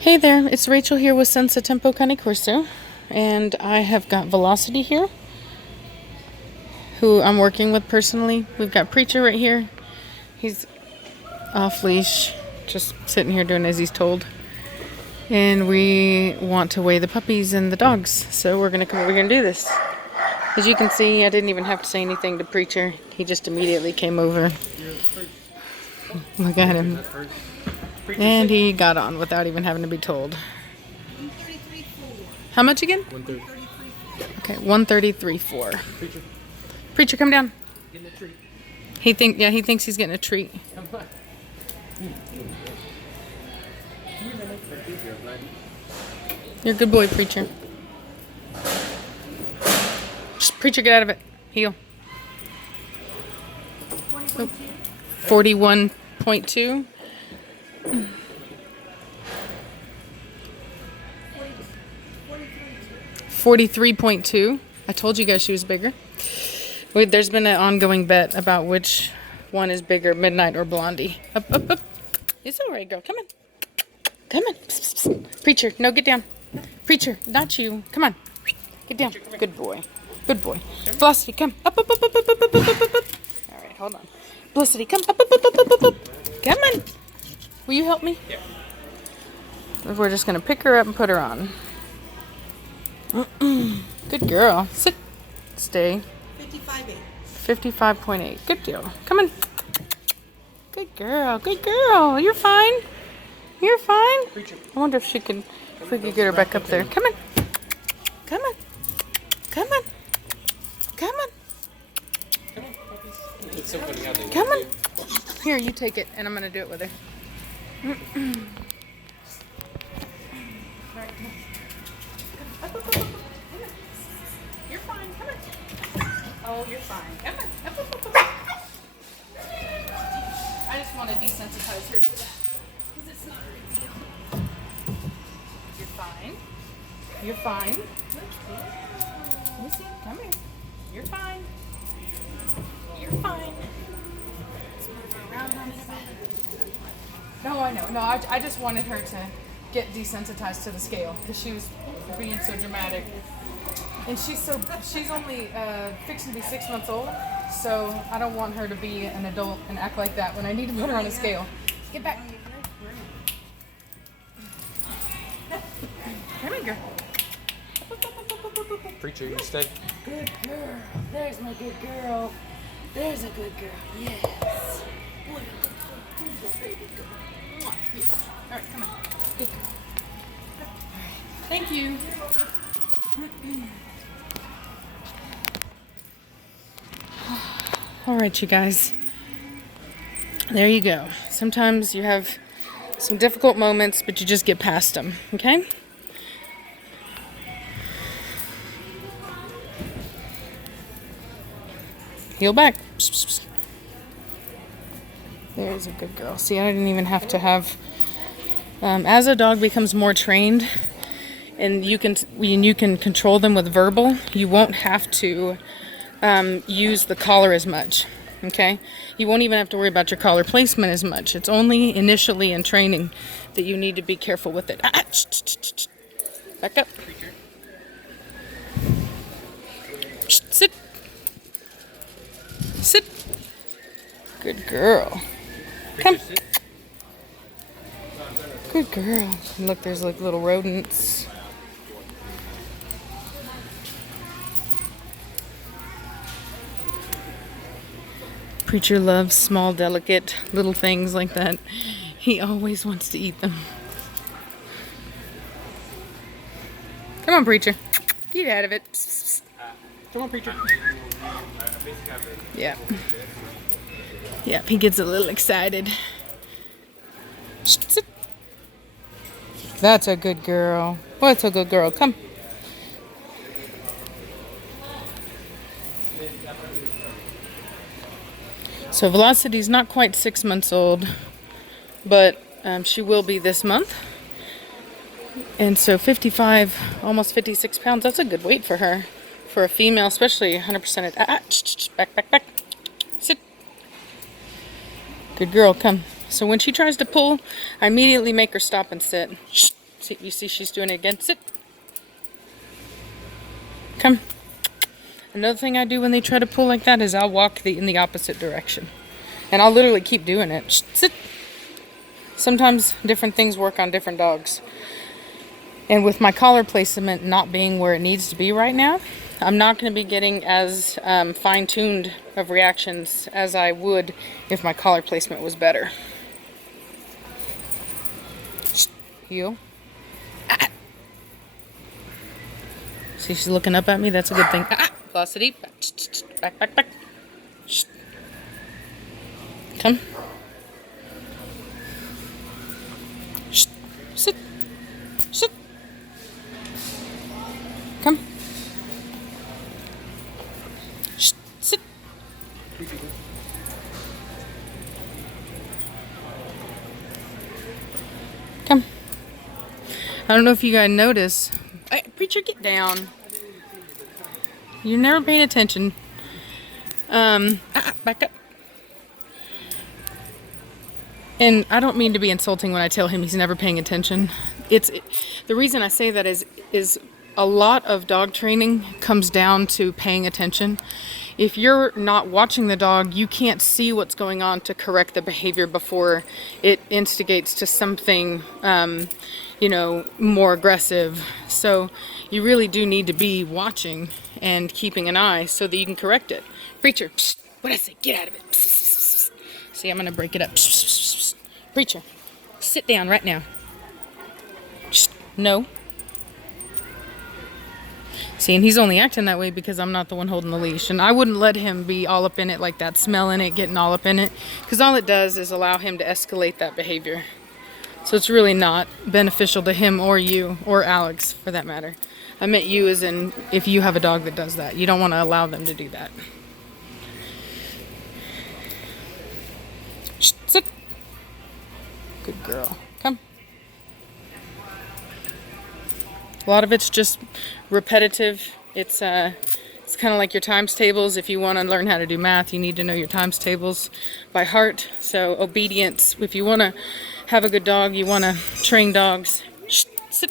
Hey there, it's Rachel here with Senza Tempo Cane Corso, and I have got Velocity here, who I'm working with personally. We've got Preacher right here. He's off leash, just sitting here doing as he's told. And we want to weigh the puppies and the dogs, so we're gonna come over here and do this. As you can see, I didn't even have to say anything to Preacher. He just immediately came over. Look at him. And he got on without even having to be told. How much again? 133. Okay, 133.4. Preacher, come down. Getting a treat. He thinks he's getting a treat. You're a good boy, Preacher. Preacher, get out of it. Heel. 41.2. 43.2. I told you guys she was bigger. There's been an ongoing bet about which one is bigger, Midnight or Blondie. Up, up, up. It's all right, girl. Come on. Come on. Psst, psst, psst. Preacher, no, get down. Preacher, not you. Come on. Get down. Good boy. Good boy. Velocity, come. Up, up, up, up, up, up, up, up, up, up. All right, hold on. Velocity, come. Up, up, up, up, up, up, up. Come on. Will you help me? Yeah. We're just going to pick her up and put her on. Good girl. Sit. Stay. 55.8. Good deal. Come on. Good girl. Good girl. You're fine. You're fine. I wonder if we could get her back up there. Come on. Come on. Come on. Come on. Come on. Here, you take it, and I'm going to do it with her. You're fine. Come on. Oh, you're fine. Come on. I just want to desensitize her to that because it's not a big deal. You're fine. You're fine. Lucy, come here. You're fine. You're fine. No, I know. No, I just wanted her to get desensitized to the scale because she was being so dramatic. And she's only fixing to be 6 months old, so I don't want her to be an adult and act like that when I need to put her on a scale. Get back. Come here, girl. Preacher, you stay. Good girl. There's my good girl. There's a good girl. Yes. What a good girl. All right, come on. Good girl. All right. Thank you. All right, you guys. There you go. Sometimes you have some difficult moments, but you just get past them, okay? Heel back. There's a good girl. See, I didn't even have to have... as a dog becomes more trained, and you can control them with verbal, you won't have to use the collar as much, okay? You won't even have to worry about your collar placement as much. It's only initially in training that you need to be careful with it. Back up. Sit. Sit. Good girl. Come. Good girl. Look, there's like little rodents. Preacher loves small, delicate little things like that. He always wants to eat them. Come on, Preacher. Get out of it. Come on, Preacher. Yeah. Yeah, he gets a little excited. Sit. That's a good girl. What's a good girl? Come. So Velocity's not quite 6 months old, but she will be this month. And so 55, almost 56 pounds, that's a good weight for her. For a female, especially 100%. Back. Sit. Good girl, come. So when she tries to pull, I immediately make her stop and sit. See, you see she's doing it again. Sit. Come. Another thing I do when they try to pull like that is I'll walk in the opposite direction. And I'll literally keep doing it. Sit. Sometimes different things work on different dogs. And with my collar placement not being where it needs to be right now, I'm not going to be getting as fine-tuned of reactions as I would if my collar placement was better. You. See, she's looking up at me. That's a good thing. Velocity. Back, back, back. Come. Sit. Sit. Come. Sit. Come. I don't know if you guys notice. Hey, preacher, get down. You're never paying attention. Back up. And I don't mean to be insulting when I tell him he's never paying attention. The reason I say that is a lot of dog training comes down to paying attention. If you're not watching the dog, you can't see what's going on to correct the behavior before it instigates to something, more aggressive. So you really do need to be watching and keeping an eye so that you can correct it. Preacher, what did I say? Get out of it. See, I'm going to break it up. Preacher, sit down right now. No. See, and he's only acting that way because I'm not the one holding the leash. And I wouldn't let him be all up in it like that, smelling it, getting all up in it. Because all it does is allow him to escalate that behavior. So it's really not beneficial to him or you, or Alex for that matter. I meant you as in if you have a dog that does that. You don't want to allow them to do that. Sit. Good girl. Come. A lot of it's just repetitive. It's kind of like your times tables. If you want to learn how to do math, you need to know your times tables by heart. So obedience. If you want to have a good dog, you want to train dogs. Sit.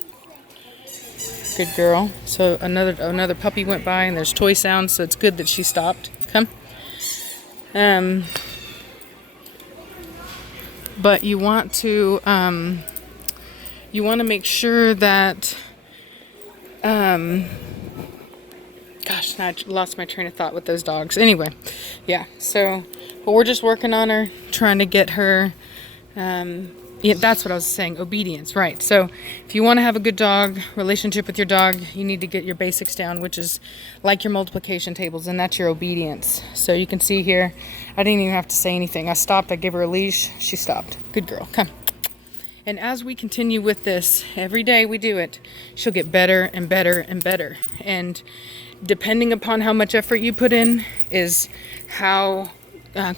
Good girl. So another puppy went by and there's toy sounds, so it's good that she stopped. Come. But you want to make sure that gosh, now I lost my train of thought with those dogs. Anyway, yeah, so, but we're just working on her, trying to get her, yeah, that's what I was saying, obedience, right. So if you want to have a good dog, relationship with your dog, you need to get your basics down, which is like your multiplication tables, and that's your obedience. So you can see here, I didn't even have to say anything. I stopped, I gave her a leash, she stopped. Good girl, come. And as we continue with this, every day we do it, she'll get better and better and better. And depending upon how much effort you put in is how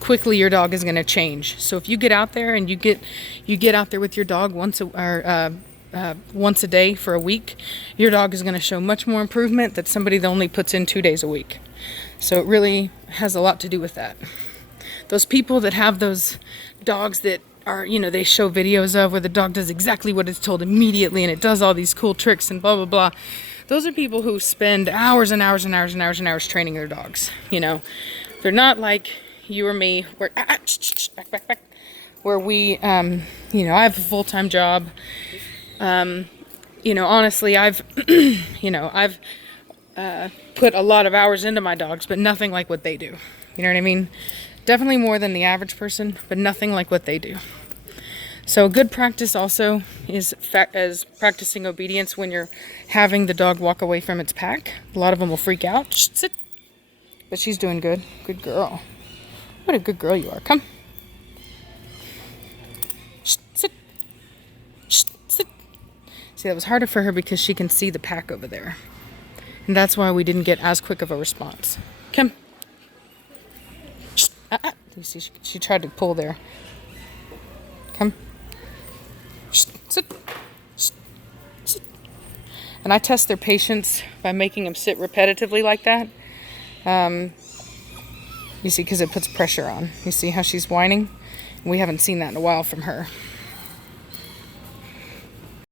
quickly your dog is going to change. So if you get out there and you get out there with your dog once a day for a week, your dog is going to show much more improvement than somebody that only puts in 2 days a week. So it really has a lot to do with that. Those people that have those dogs that are, they show videos of where the dog does exactly what it's told immediately and it does all these cool tricks and blah, blah, blah. Those are people who spend hours and hours and hours and hours and hours training their dogs. They're not like you or me where, back, where we, I have a full-time job. Honestly, I've put a lot of hours into my dogs, but nothing like what they do. You know what I mean? Definitely more than the average person, but nothing like what they do. So a good practice also is practicing obedience when you're having the dog walk away from its pack. A lot of them will freak out. Shh, sit. But she's doing good. Good girl. What a good girl you are. Come. Shh, sit. Shh, sit. See, that was harder for her because she can see the pack over there. And that's why we didn't get as quick of a response. Come. You see, she tried to pull there. Come. Sit. Sit. And I test their patience by making them sit repetitively like that. You see, because it puts pressure on. You see how she's whining? We haven't seen that in a while from her.